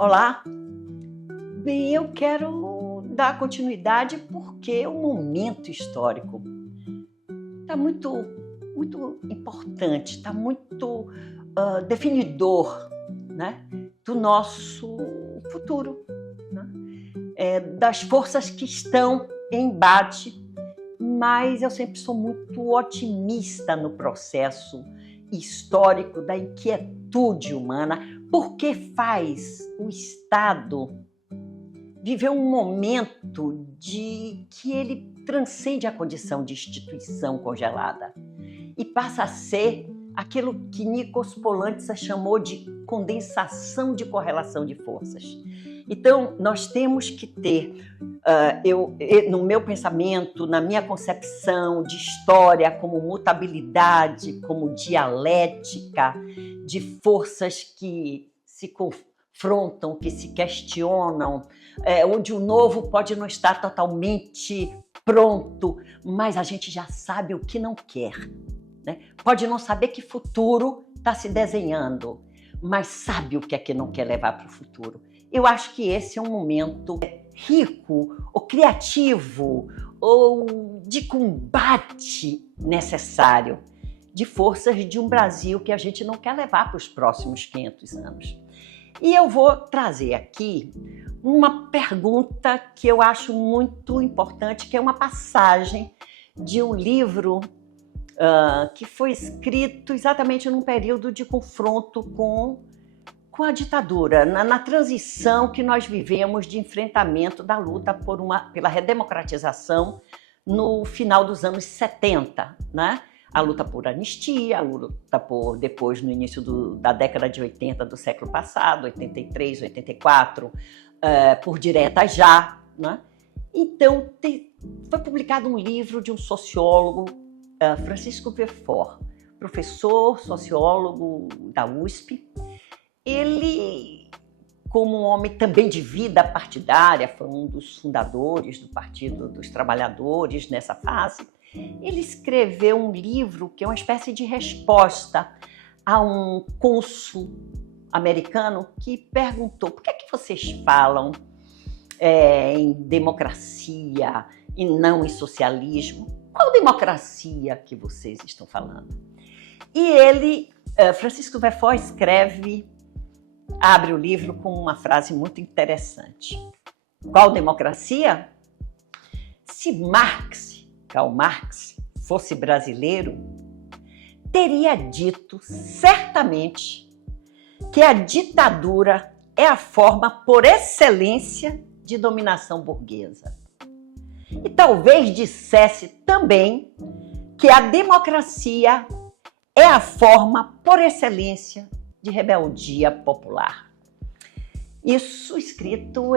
Olá, bem, eu quero dar continuidade porque o momento histórico está muito importante, está muito definidor, né, do nosso futuro, né? Das forças que estão em embate, mas eu sempre sou muito otimista no processo histórico da inquietude humana, porque faz o Estado viver um momento de que ele transcende a condição de instituição congelada e passa a ser aquilo que Nikos Poulantzas chamou de condensação de correlação de forças. Então, nós temos que ter, no meu pensamento, na minha concepção de história, como mutabilidade, como dialética, de forças que se confrontam, que se questionam, onde o novo pode não estar totalmente pronto, mas a gente já sabe o que não quer, né? Pode não saber que futuro está se desenhando, mas sabe o que é que não quer levar para o futuro. Eu acho que esse é um momento rico, ou criativo, ou de combate necessário, de forças de um Brasil que a gente não quer levar para os próximos 500 anos. E eu vou trazer aqui uma pergunta que eu acho muito importante, que é uma passagem de um livro que foi escrito exatamente num período de confronto com a ditadura, na transição que nós vivemos de enfrentamento da luta pela redemocratização no final dos anos 70, né? A luta por anistia, a luta depois no início da década de 80 do século passado, 83, 84, por direta já, né? Então, foi publicado um livro de um sociólogo, Francisco Verfort, professor, sociólogo da USP. Ele, como um homem também de vida partidária, foi um dos fundadores do Partido dos Trabalhadores nessa fase. Ele escreveu um livro que é uma espécie de resposta a um cônsul americano que perguntou: por que é que vocês falam em democracia e não em socialismo? Qual democracia que vocês estão falando? E ele, Francisco Verfort, abre o livro com uma frase muito interessante. Qual democracia? Se Karl Marx, fosse brasileiro, teria dito certamente que a ditadura é a forma por excelência de dominação burguesa. E talvez dissesse também que a democracia é a forma por excelência de rebeldia popular. Isso escrito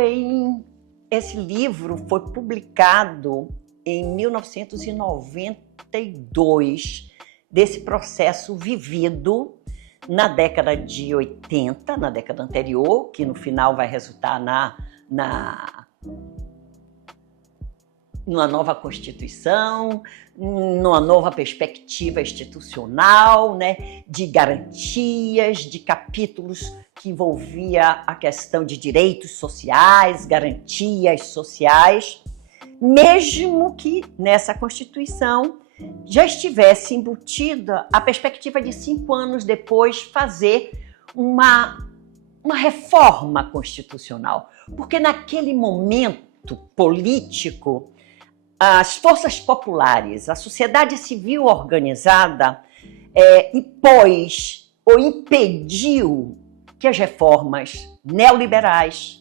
esse livro foi publicado em 1992, desse processo vivido na década de 80, na década anterior, que no final vai resultar numa nova Constituição, numa nova perspectiva institucional, né, de garantias, de capítulos que envolvia a questão de direitos sociais, garantias sociais, mesmo que nessa Constituição já estivesse embutida a perspectiva de 5 anos depois fazer uma reforma constitucional, porque naquele momento político as forças populares, a sociedade civil organizada impôs ou impediu que as reformas neoliberais,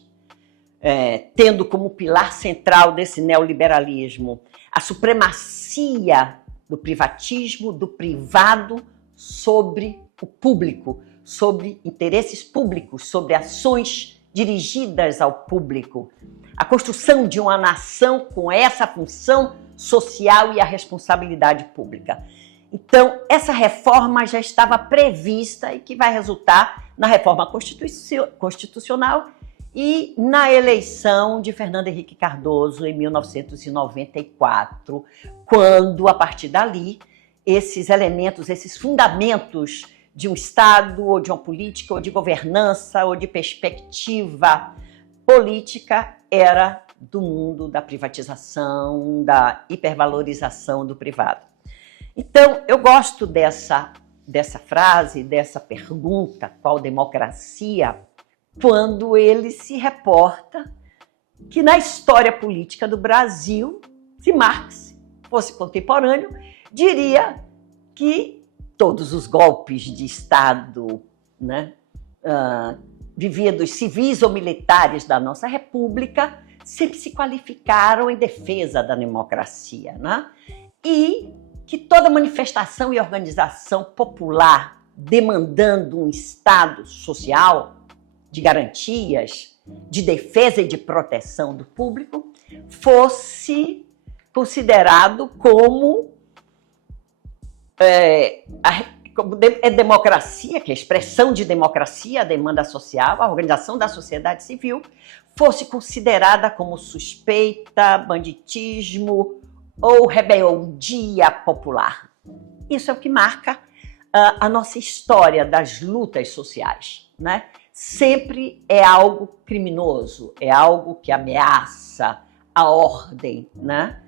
tendo como pilar central desse neoliberalismo a supremacia do privatismo, do privado sobre o público, sobre interesses públicos, sobre ações dirigidas ao público, a construção de uma nação com essa função social e a responsabilidade pública. Então, essa reforma já estava prevista e que vai resultar na reforma constitucional e na eleição de Fernando Henrique Cardoso em 1994, quando, a partir dali, esses elementos, esses fundamentos de um Estado, ou de uma política, ou de governança, ou de perspectiva política, era do mundo da privatização, da hipervalorização do privado. Então, eu gosto dessa frase, dessa pergunta, qual democracia, quando ele se reporta que na história política do Brasil, se Marx fosse contemporâneo, diria que todos os golpes de Estado, né, vividos civis ou militares da nossa República, sempre se qualificaram em defesa da democracia, né? E que toda manifestação e organização popular demandando um Estado social de garantias, de defesa e de proteção do público, fosse considerado como democracia, que é a expressão de democracia, a demanda social, a organização da sociedade civil, fosse considerada como suspeita, banditismo ou rebeldia popular. Isso é o que marca a nossa história das lutas sociais, né? Sempre é algo criminoso, é algo que ameaça a ordem, né?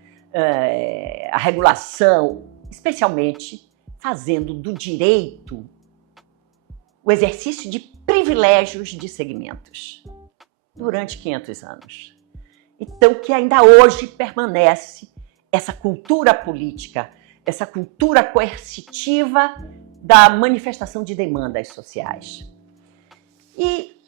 A regulação, especialmente fazendo do direito o exercício de privilégios de segmentos durante 500 anos. Então, que ainda hoje permanece essa cultura política, essa cultura coercitiva da manifestação de demandas sociais. E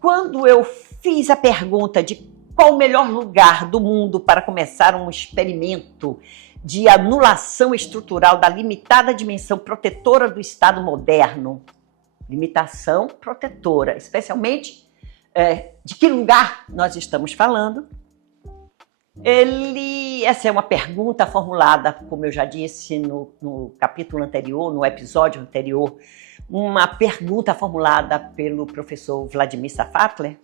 quando eu fiz a pergunta de qual o melhor lugar do mundo para começar um experimento de anulação estrutural da limitada dimensão protetora do Estado moderno, limitação protetora, especialmente de que lugar nós estamos falando, essa é uma pergunta formulada, como eu já disse no capítulo anterior, no episódio anterior, uma pergunta formulada pelo professor Vladimir Safatler.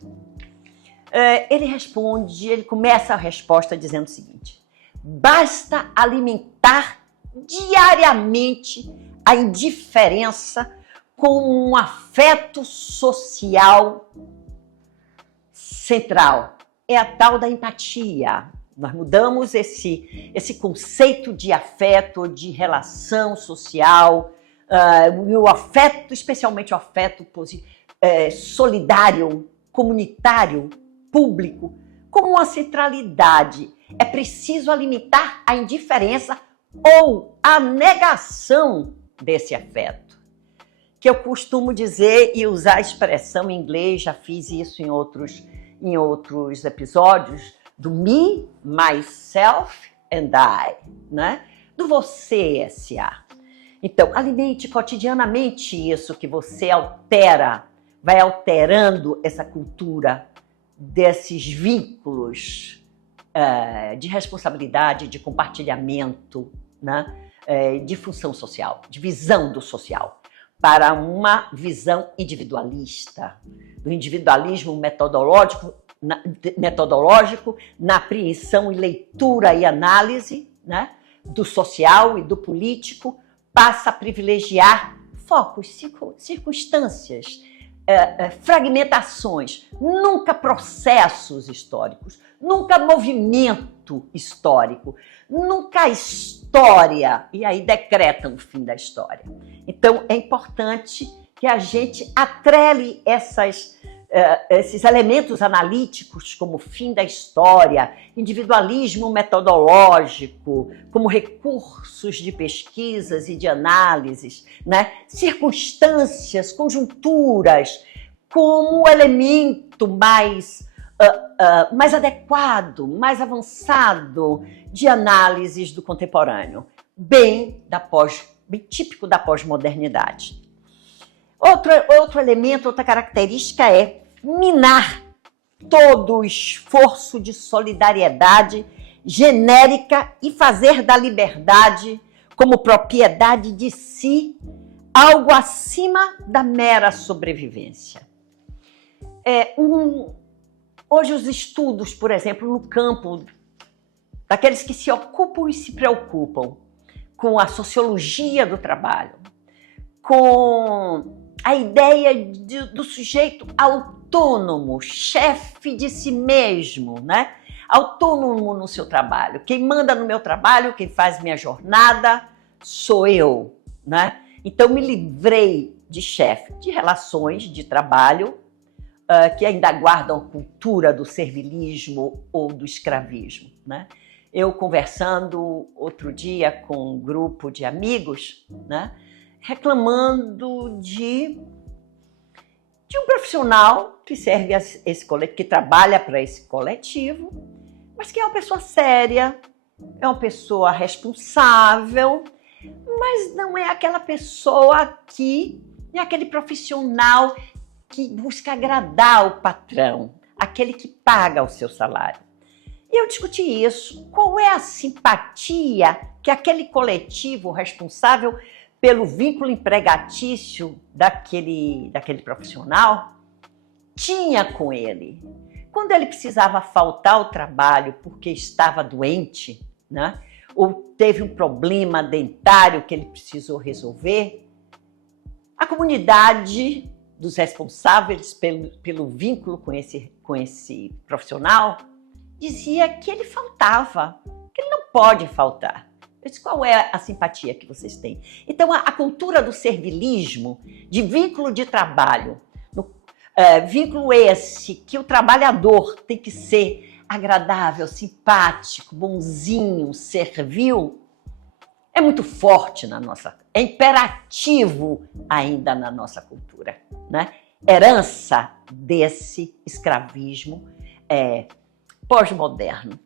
Ele começa a resposta dizendo o seguinte: basta alimentar diariamente a indiferença com um afeto social central. É a tal da empatia. Nós mudamos esse conceito de afeto, de relação social, o afeto, especialmente o afeto solidário, comunitário, público, como uma centralidade. É preciso alimentar a indiferença ou a negação desse afeto. Que eu costumo dizer e usar a expressão em inglês, já fiz isso em outros episódios, do me, myself and I, né? Do você, S.A. Então, alimente cotidianamente isso que você altera, vai alterando essa cultura desses vínculos de responsabilidade, de compartilhamento, né? De função social, de visão do social, para uma visão individualista, do individualismo metodológico na apreensão e leitura e análise, né, do social e do político, passa a privilegiar focos, circunstâncias, fragmentações, nunca processos históricos, nunca movimento histórico, nunca história, e aí decretam o fim da história. Então, é importante que a gente atrele esses elementos analíticos como fim da história, individualismo metodológico, como recursos de pesquisas e de análises, né? Circunstâncias, conjunturas, como elemento mais adequado, mais avançado de análises do contemporâneo, bem típico da pós-modernidade. Outro elemento, outra característica é minar todo o esforço de solidariedade genérica e fazer da liberdade como propriedade de si algo acima da mera sobrevivência. Hoje os estudos, por exemplo, no campo daqueles que se ocupam e se preocupam com a sociologia do trabalho, com a ideia do sujeito autônomo, chefe de si mesmo, né? Autônomo no seu trabalho. Quem manda no meu trabalho, quem faz minha jornada, sou eu, né? Então, me livrei de chefe, de relações de trabalho que ainda guardam a cultura do servilismo ou do escravismo, né? Eu conversando outro dia com um grupo de amigos, né? Reclamando de um profissional que serve esse coletivo, que trabalha para esse coletivo, mas que é uma pessoa séria, é uma pessoa responsável, mas não é aquela pessoa que é aquele profissional que busca agradar o patrão, aquele que paga o seu salário. E eu discuti isso. Qual é a simpatia que aquele coletivo responsável pelo vínculo empregatício daquele profissional tinha com ele? Quando ele precisava faltar ao trabalho porque estava doente, né? Ou teve um problema dentário que ele precisou resolver, a comunidade dos responsáveis pelo vínculo com esse profissional dizia que ele faltava, que ele não pode faltar. Eu disse, qual é a simpatia que vocês têm? Então, a cultura do servilismo, de vínculo de trabalho, vínculo esse que o trabalhador tem que ser agradável, simpático, bonzinho, servil, é muito forte é imperativo ainda na nossa cultura, né? Herança desse escravismo pós-moderno.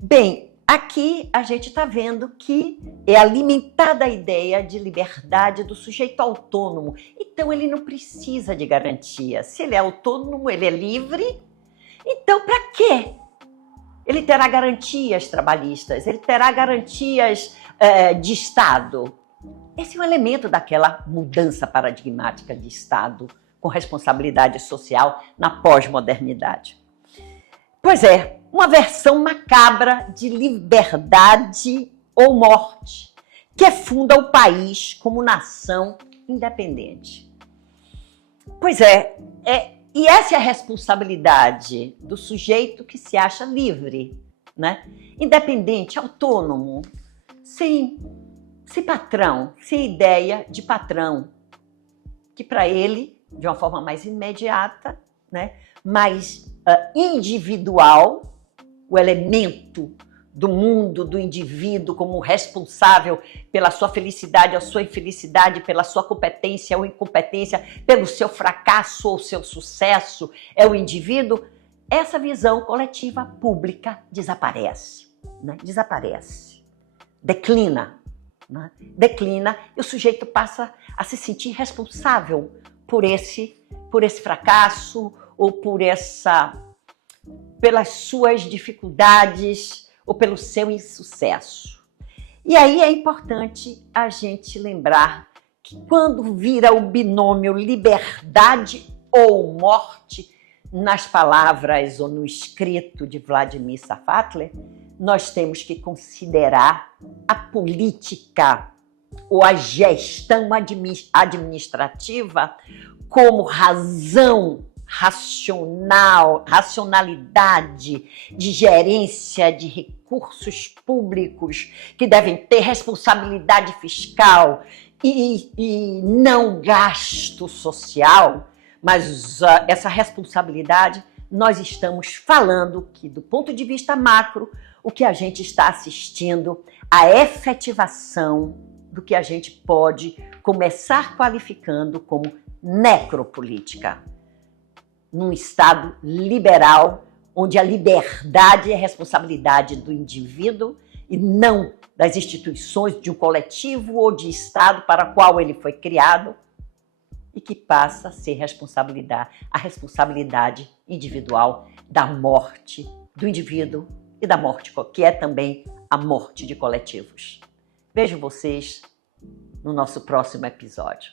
Bem, aqui a gente está vendo que é alimentada a ideia de liberdade do sujeito autônomo. Então, ele não precisa de garantia. Se ele é autônomo, ele é livre. Então, para quê? Ele terá garantias trabalhistas, ele terá garantias de Estado. Esse é um elemento daquela mudança paradigmática de Estado com responsabilidade social na pós-modernidade. Pois é, uma versão macabra de liberdade ou morte, que funda o país como nação independente. Pois e essa é a responsabilidade do sujeito que se acha livre, né? Independente, autônomo, sem patrão, sem ideia de patrão, que para ele, de uma forma mais imediata, né? Mais individual, o elemento do mundo, do indivíduo como responsável pela sua felicidade ou sua infelicidade, pela sua competência ou incompetência, pelo seu fracasso ou seu sucesso, é o indivíduo. Essa visão coletiva pública desaparece, né? Desaparece, declina, né? Declina e o sujeito passa a se sentir responsável por esse fracasso ou pelas suas dificuldades ou pelo seu insucesso. E aí é importante a gente lembrar que quando vira o binômio liberdade ou morte, nas palavras ou no escrito de Vladimir Safatler, nós temos que considerar a política ou a gestão administrativa como racionalidade de gerência de recursos públicos que devem ter responsabilidade fiscal e não gasto social, mas essa responsabilidade nós estamos falando que, do ponto de vista macro, o que a gente está assistindo à efetivação do que a gente pode começar qualificando como necropolítica. Num Estado liberal, onde a liberdade é responsabilidade do indivíduo e não das instituições de um coletivo ou de Estado para o qual ele foi criado, e que passa a ser a responsabilidade individual da morte do indivíduo e da morte, que é também a morte de coletivos. Vejo vocês no nosso próximo episódio.